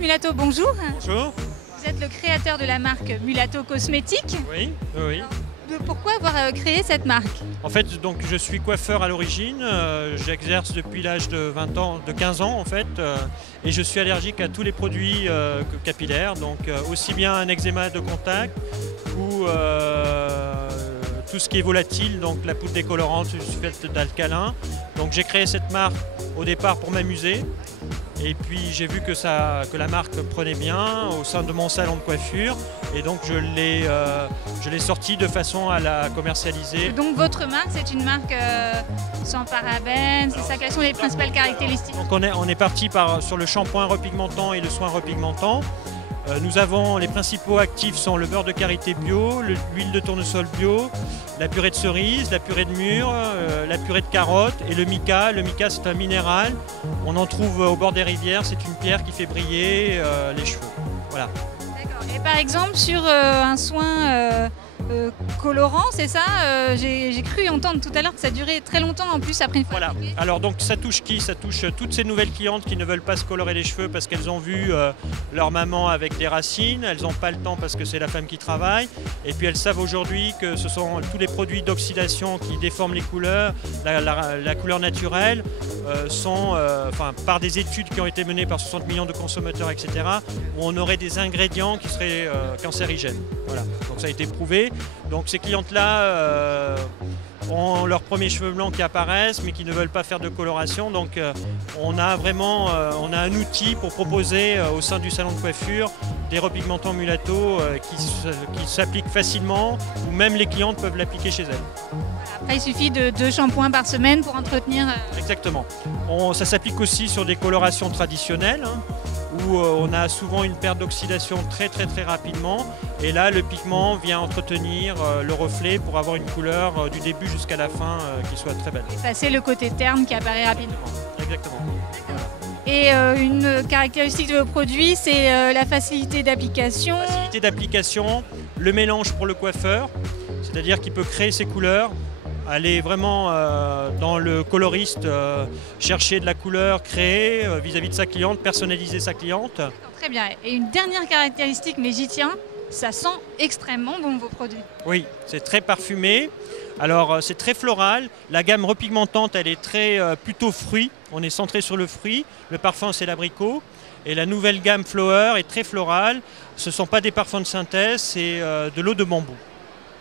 Mulato, bonjour. Bonjour. Vous êtes le créateur de la marque Mulato Cosmétiques. Oui, oui. Pourquoi avoir créé cette marque? En fait, donc, je suis coiffeur à l'origine. J'exerce depuis l'âge de 20 ans, de 15 ans en fait, et je suis allergique à tous les produits capillaires, donc aussi bien un eczéma de contact ou tout ce qui est volatile, donc la poudre décolorante faite d'alcalin. Donc j'ai créé cette marque au départ pour m'amuser. Et puis j'ai vu que la marque prenait bien au sein de mon salon de coiffure, et donc je l'ai sortie de façon à la commercialiser. Donc votre marque, c'est une marque sans parabènes, c'est ça? Quelles sont les principales caractéristiques? Donc on est parti sur le shampoing repigmentant et le soin repigmentant. Nous avons les principaux actifs sont le beurre de karité bio, l'huile de tournesol bio, la purée de cerise, la purée de mûre, la purée de carotte et le mica. Le mica, c'est un minéral, on en trouve au bord des rivières, c'est une pierre qui fait briller les cheveux. Voilà. D'accord. Et par exemple sur un soin colorant, c'est ça? J'ai cru entendre tout à l'heure que ça durait très longtemps en plus après une fois. Voilà. Appliqué. Alors donc ça touche qui? Ça touche toutes ces nouvelles clientes qui ne veulent pas se colorer les cheveux parce qu'elles ont vu leur maman avec des racines, elles n'ont pas le temps parce que c'est la femme qui travaille, et puis elles savent aujourd'hui que ce sont tous les produits d'oxydation qui déforment les couleurs, la couleur naturelle, sont, par des études qui ont été menées par 60 millions de consommateurs, etc., où on aurait des ingrédients qui seraient cancérigènes. Voilà. Donc ça a été prouvé. Donc ces clientes-là ont leurs premiers cheveux blancs qui apparaissent mais qui ne veulent pas faire de coloration. Donc on a un outil pour proposer au sein du salon de coiffure des repigmentants Mulato qui s'appliquent facilement, ou même les clientes peuvent l'appliquer chez elles. Après, il suffit de 2 shampoings par semaine pour entretenir. Exactement. Ça s'applique aussi sur des colorations traditionnelles, où on a souvent une perte d'oxydation très rapidement, et là le pigment vient entretenir le reflet pour avoir une couleur du début jusqu'à la fin qui soit très belle. Effacer le côté terne qui apparaît rapidement. Exactement. Et une caractéristique de vos produits, c'est la facilité d'application. Facilité d'application, le mélange pour le coiffeur, c'est-à-dire qu'il peut créer ses couleurs, aller vraiment dans le coloriste, chercher de la couleur, créer vis-à-vis de sa cliente, personnaliser sa cliente. Très bien. Et une dernière caractéristique, mais j'y tiens, ça sent extrêmement bon vos produits. Oui, c'est très parfumé. Alors c'est très floral. La gamme repigmentante, elle est plutôt fruit. On est centré sur le fruit. Le parfum, c'est l'abricot. Et la nouvelle gamme Flower est très florale. Ce ne sont pas des parfums de synthèse, c'est de l'eau de bambou.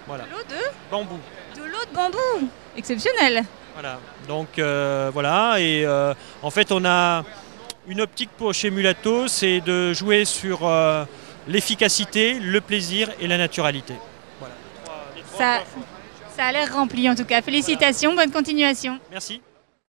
Voilà. De l'eau de Bambou. De l'eau de bambou. Exceptionnel. Voilà. Donc voilà. Et en fait, on a une optique pour chez Mulato, c'est de jouer sur l'efficacité, le plaisir et la naturalité. Voilà. Ça a l'air rempli en tout cas. Félicitations, bonne continuation. Merci.